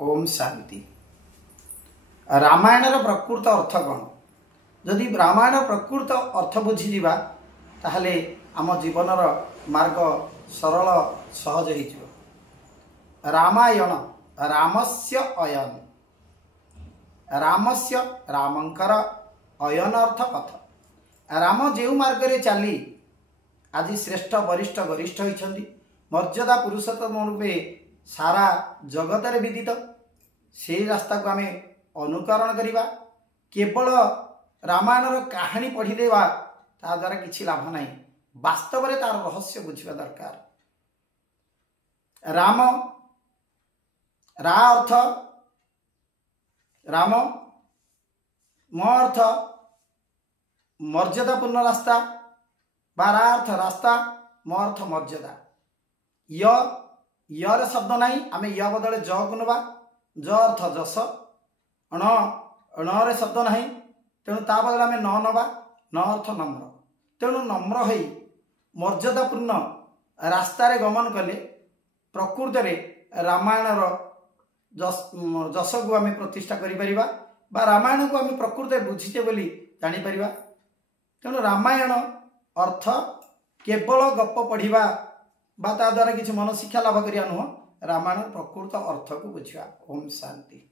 ओम शांति। रामायण प्रकृत अर्थ कौन? जदि रामायण प्रकृत अर्थ बुझीजा ताहले आम जीवन मार्ग सरल सहज हो। रामायण रामस्य अयन, रामस्य रामंकर अयन अर्थ पथ। राम जो मार्ग रे चली आज श्रेष्ठ वरिष्ठ गरिष्ठ होती मर्यादा पुरुषोत्तम रूपे सारा जगत रे विदित से रास्ता को आम अनुकरण करवा। केवल रामायण कहानी पढ़ीदेवा ता द्वारा किसी लाभ नहीं, वास्तव में तार रहस्य बुझा दरकार। राम रा अर्थ राम, म अर्थ मर्यादापूर्ण रास्ता, बा रा अर्थ रास्ता, म अर्थ मर्यादा। यर शब्द नहीं, आम य बदले ज को नवा, ज अर्थ जस। रे शब्द नहीं, तेणु ता बदले आम न नवा, न अर्थ नम्र। तेणु नम्र हो मर्यादापूर्ण रास्तार गमन कले प्रकृत में रामायणर जस को आम प्रतिष्ठा करिपरिबा, बा रामायण को आम प्रकृत बुझीचे बोली जानीपर। तेणु रामायण अर्थ केवल गप पढ़ा बा ता द्वारा किसी मन शिक्षा लाभ करिया नुह, रामायण प्रकृत अर्थ को बुझा। ओम शांति।